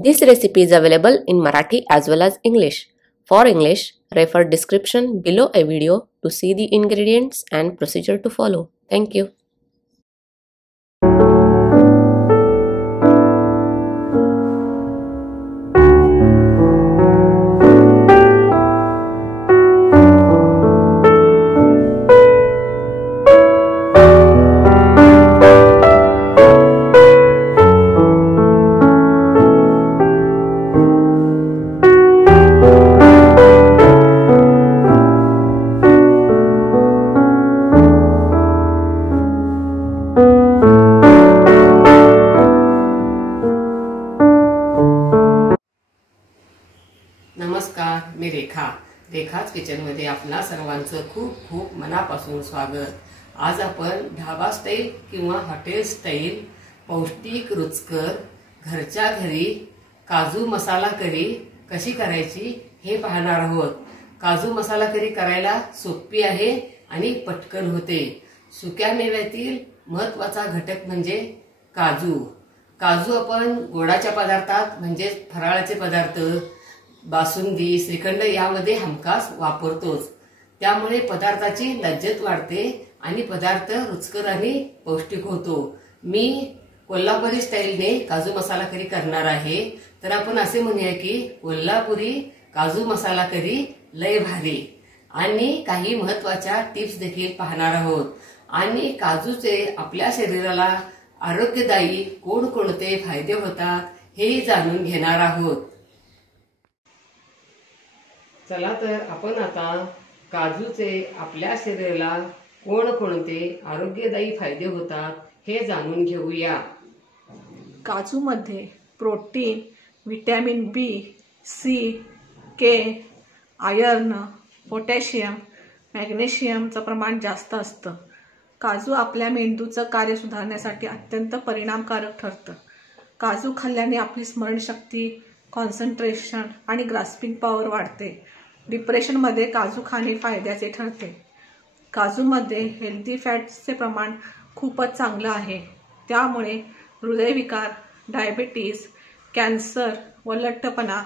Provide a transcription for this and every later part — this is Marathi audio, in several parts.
This recipe is available in Marathi as well as English. For English, refer description below a video to see the ingredients and procedure to follow. Thank you. नमस्कार, मी रेखाच किचनमध्ये आपणा सर्वांचं खूप खूप मनापासून स्वागत। आज आपण ढाबा स्टाईल किंवा हॉटेल स्टाईल पौष्टिक रुचकर घरच्या घरी काजू मसाला करी कशी करायची हे पाहणार आहोत। काजू मसाला करी करायला सोपी आहे आणि पटकन होते। सुक्या मेव्यातील महत्त्वाचा घटक म्हणजे काजू। काजू आपण गोडाच्या पदार्थात म्हणजे फराळाचे पदार्थ, बासुंदी, श्रीखंड यामध्ये हमखास वापरतोच। त्यामुळे पदार्थाची लज्जत वाढते आणि पदार्थ रुचकर आणि पौष्टिक होतो। मी कोल्हापुरी स्टाईलने काजू मसाला करी करणार आहे। तर आपण असे म्हणूया की कोल्हापुरी काजू मसाला करी लय भारी आणि काही महत्त्वाच्या टिप्स देखील पाहणार आहोत। आणि काजूचे आपल्या शरीराला आरोग्यदायी कोणकोणते फायदे होतात हे जाणून घेणार आहोत। चला तर आपण आता काजूचे आपल्या शरीराला कोणकोणते आरोग्यदायी फायदे होतात हे जाणून घेऊया। काजूमध्ये प्रोटीन, व्हिटॅमिन बी, सी, के, आयर्न, पोटॅशियम, मॅग्नेशियमचं प्रमाण जास्त असतं। काजू आपल्या मेंदूचं कार्य सुधारण्यासाठी अत्यंत परिणामकारक ठरतं। काजू खाल्ल्याने आपली स्मरणशक्ती, कॉन्सन्ट्रेशन आणि ग्रास्पिंग पॉवर वाढते। डिप्रेशनमध्ये काजू खाणे फायद्याचे ठरते। काजूमध्ये हेल्दी फॅट्सचे प्रमाण खूपच चांगलं आहे। त्यामुळे हृदयविकार, डायबिटीज, कॅन्सर व लठ्ठपणा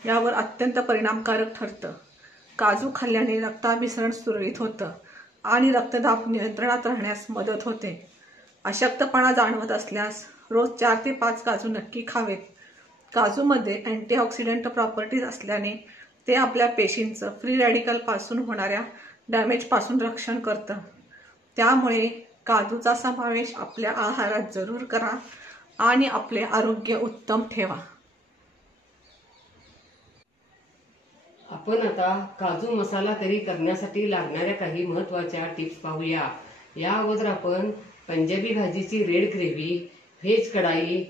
यावर अत्यंत परिणामकारक ठरतं। काजू खाल्ल्याने रक्ताभिसरण सुरळीत होतं आणि रक्तदाब नियंत्रणात राहण्यास मदत होते। अशक्तपणा जाणवत असल्यास रोज 4 ते 5 काजू नक्की खावेत। काजूमध्ये अँटीऑक्सिडंट प्रॉपर्टीज असल्याने ते आपल्या पेशींचं फ्री रॅडिकल पासून होणाऱ्या डॅमेज पासून रक्षण करतं। त्यामुळे काजूचा समावेश आपल्या आहारात जरूर करा आणि आपले आरोग्य उत्तम ठेवा। आपण आता काजू मसाला करी करण्यासाठी लागणाऱ्या काही महत्त्वाच्या टिप्स पाहूया। या अगोदर आपण पंजाबी भाजीची रेड ग्रेव्ही, व्हेज कढाई,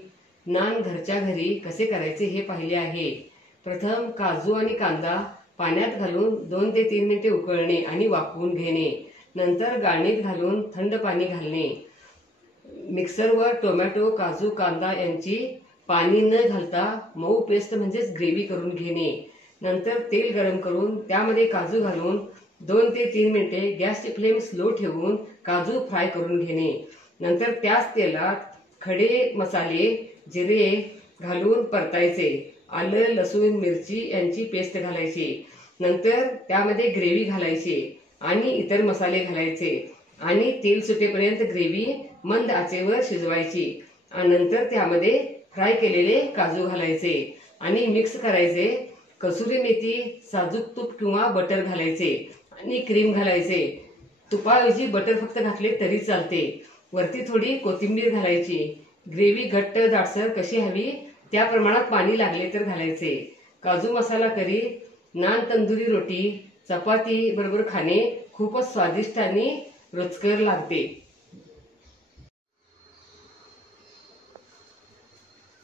नान घरच्या घरी कसे करायचे हे पाहिले आहे। प्रथम काजू आणि कांदा पाण्यात घालून 2 ते 3 मिनिटे उकळणे आणि वाफवून घेणे। नंतर गाळणीत घालून थंड पाणी घालणे। मिक्सरवर टोमॅटो, काजू, कांदा यांची पाणी न घालता मऊ पेस्ट म्हणजेच ग्रेव्ही करून घेणे। नंतर तेल गरम करून त्यामध्ये काजू घालून 2 ते 3 मिनिटे गॅसची फ्लेम स्लो ठेवून काजू फ्राय करून घेणे। नंतर त्याच तेलात खडे मसाले, जिरे घालून परतायचे। आलं, लसूण, मिरची यांची पेस्ट घालायची। नंतर त्यामध्ये ग्रेव्ही घालायची आणि इतर मसाले घालायचे आणि तेल सुटेपर्यंत ग्रेव्ही मंद आचेवर शिजवायची। आणि नंतर त्यामध्ये फ्राय केलेले काजू घालायचे आणि मिक्स करायचे। कसुरी मेथी, साजूक तूप किंवा बटर घालायचे आणि क्रीम घालायचे। तुपाऐवजी बटर फक्त घातले तरी चालते। वरती थोडी कोथिंबीर घालायची। ग्रेव्ही घट्ट दाटसर कशी हवी त्या प्रमाणात पाणी लागले तर घालायचे। काजू मसाला करी नान, तंदुरी रोटी, चपाती बरोबर खाणे खूपच स्वादिष्ट आणि रुचकर लागते।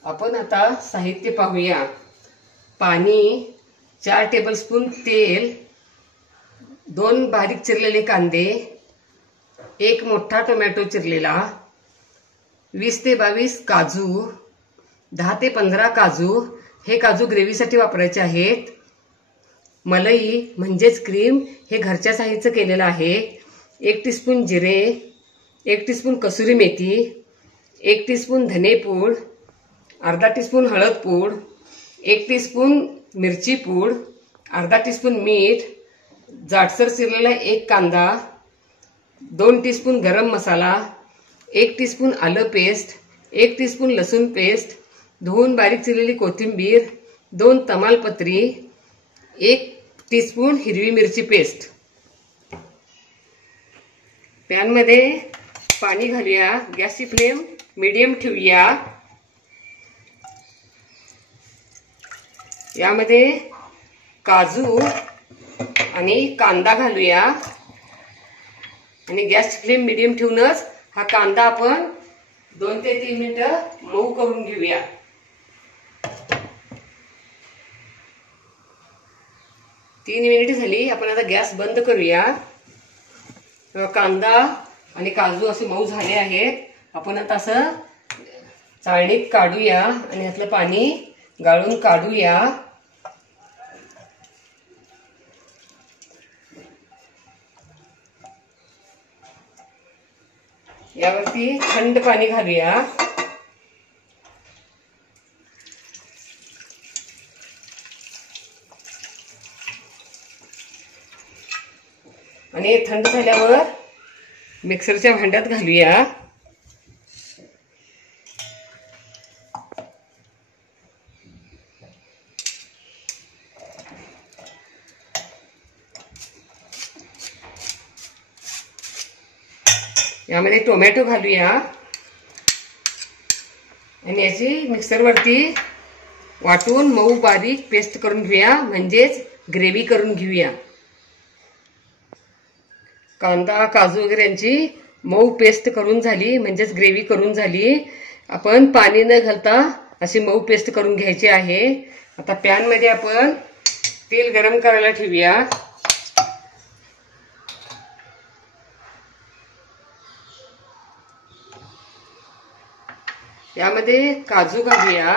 आपण आता साहित्य पाहूया। पाणी, 4 टेबलस्पून तेल, 2 बारीक चिरलेले कांदे, 1 मोठा टोमॅटो चिरलेला, 20 ते 22 काजू, 10 ते 15 काजू। हे काजू ग्रेव्हीसाठी वापरायचे आहेत। मलाई म्हणजेच क्रीम हे घरच्या साहित्याचं केलेलं आहे। 1 टीस्पून जिरे, 1 टीस्पून कसुरी मेथी, 1 टीस्पून धनेपूड, अर्धा टीस्पून हळद पूड, 1 टीस्पून मिरची पूड, अर्धा टीस्पून मीठ, जाडसर चिरलेला 1 कांदा, 2 टीस्पून गरम मसाला, 1 टीस्पून आलं पेस्ट, 1 टीस्पून लसूण पेस्ट, धुवून बारीक चिरलेली कोथिंबीर, 2 तमालपत्री, 1 टीस्पून हिरवी मिरची पेस्ट. पॅन मध्ये पाणी घालूया. गॅसची फ्लेम मीडियम ठेवूया. यामध्ये काजू आणि कांदा घालूया आणि गॅसची फ्लेम मीडियम ठेवूनच हा कांदा आपण 2 ते 3 मिनिटं मऊ करून घेऊया. तीन मिनिट झाली. आपण आता गॅस बंद करूया. कांदा आणि काजू असे मऊ झाले आहेत. आपण आता असं चाळणीत काढूया आणि यातलं पाणी गाळून काढूया. यावरती थंड पाणी घालूया. आणि थंड झाल्यावर मिक्सरच्या भांड्यात घालूया. यामध्ये टोमॅटो घालूया आणि याची मिक्सरवरती वाटून मऊ बारीक पेस्ट करून घेऊया, म्हणजेच ग्रेव्ही करून घेऊया. कांदा काजू वगैरे यांची मऊ पेस्ट करून झाली, म्हणजेच ग्रेव्ही करून झाली. आपण पाणी न घालता अशी मऊ पेस्ट करून घ्यायची आहे. आता पॅन मध्ये आपण तेल गरम करायला ठेवूया. यामध्ये काजू घालूया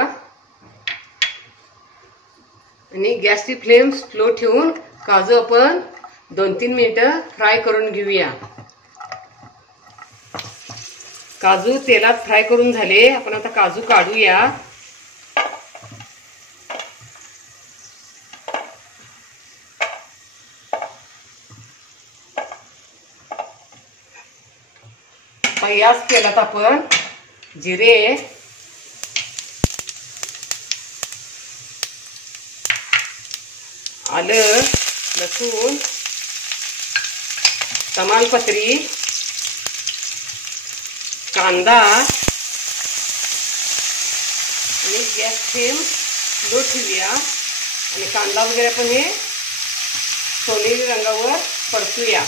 आणि गॅसची फ्लेम स्लो ठेवून काजू आपण 2-3 मिनिटं फ्राय करून घेऊया. काजू तेलात फ्राय करून झाले. आपण आता काजू काढूया. याच तेलात आपण जिरे, आलं, लसूण, तमालपत्री, कांदा आणि गॅस फ्लेम स्लो ठेवूया आणि कांदा वगैरे आपण हे सोनेरी रंगावर परतूया.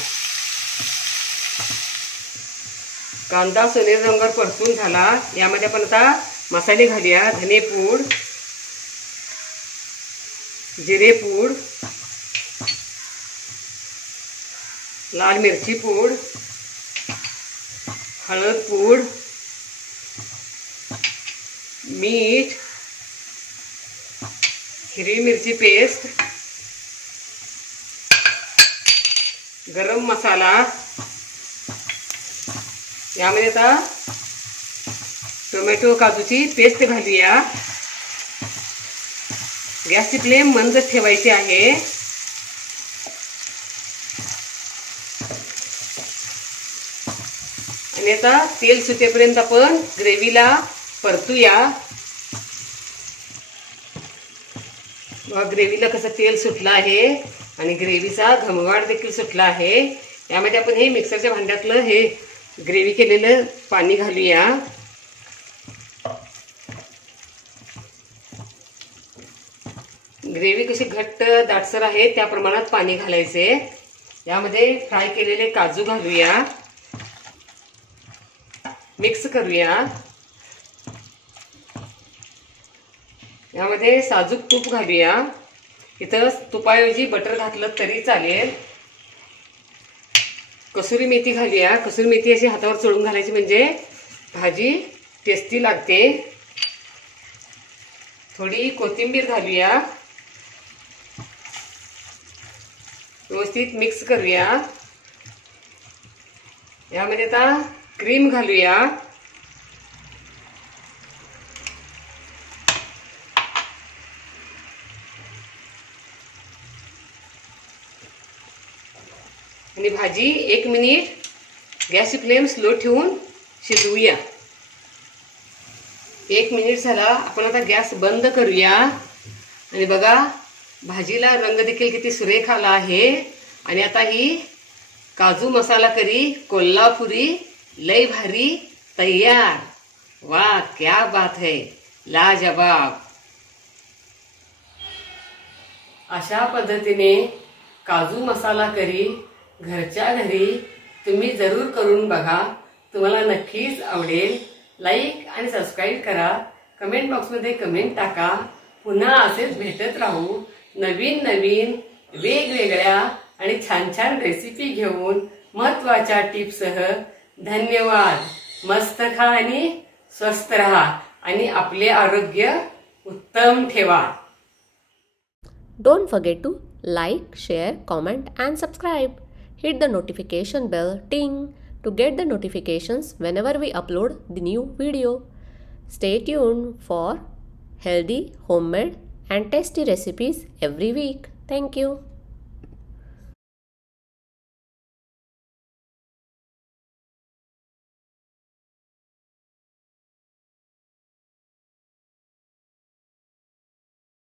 कांदा सोनेरी रंगावर परतून झाला. यामध्ये आपण आता मसाले घालूया. धनेपूड, जिरेपूड, लाल मिरची पूड, हळद पूड, मीठ, हिरवी मिरची पेस्ट, गरम मसाला. यामध्ये आता टोमॅटो काजूची पेस्ट घालूया. गॅसची फ्लेम मंद ठेवायची आहे. आणि आता तेल सुटेपर्यंत आपण ग्रेव्हीला परतूया. ग्रेव्हीला कसं तेल सुटलं आहे आणि ग्रेव्हीचा घमवाट देखील सुटला आहे. यामध्ये आपण हे मिक्सरच्या भांड्यातलं हे ग्रेव्ही केलेलं पाणी घालूया. ग्रेव्ही कशी घट्ट दाटसर आहे त्या प्रमाणात पाणी घालायचे. यामध्ये फ्राय केलेले काजू घालूया. मिक्स करूया. यामध्ये साजूक तूप घालूया. इथं तुपाऐवजी बटर घातलं तरी चालेल. कसुरी मेथी घालूया. कसुरी मेथी अशी हातावर चोळून घालायची म्हणजे भाजी टेस्टी लागते. थोडी कोथिंबीर घालूया. व्यवस्थित मिक्स करूया. यामध्ये आता क्रीम घालूया. आणि भाजी 1 मिनिट गॅसची फ्लेम स्लो ठेवून शिजवूया. 1 मिनिट झाला. आपण आता गॅस बंद करूया. आणि बघा भाजीला रंग देखील किती सुरेख आला आहे. आणि आता ही काजू मसाला करी कोल्हापुरी लय भारी तयार. वाह क्या बात है, लाजवाब. अशा पद्धतीने काजू मसाला करी घरच्या घरी तुम्ही जरूर करून बघा. तुम्हाला नक्कीच आवडेल. लाईक आणि सबस्क्राईब करा. कमेंट बॉक्समध्ये कमेंट टाका. पुन्हा असेच भेटत राहू नवीन नवीन वेगवेगळ्या आणि छान छान रेसिपी घेऊन महत्त्वाच्या टिप्ससह. धन्यवाद. मस्त खा आणि स्वस्थ राहा आणि आपले आरोग्य उत्तम ठेवा. Don't forget to like, share, comment and subscribe. Hit the notification bell ting to get the notifications whenever we upload the new video. Stay tuned for healthy, homemade and tasty recipes every week. Thank you.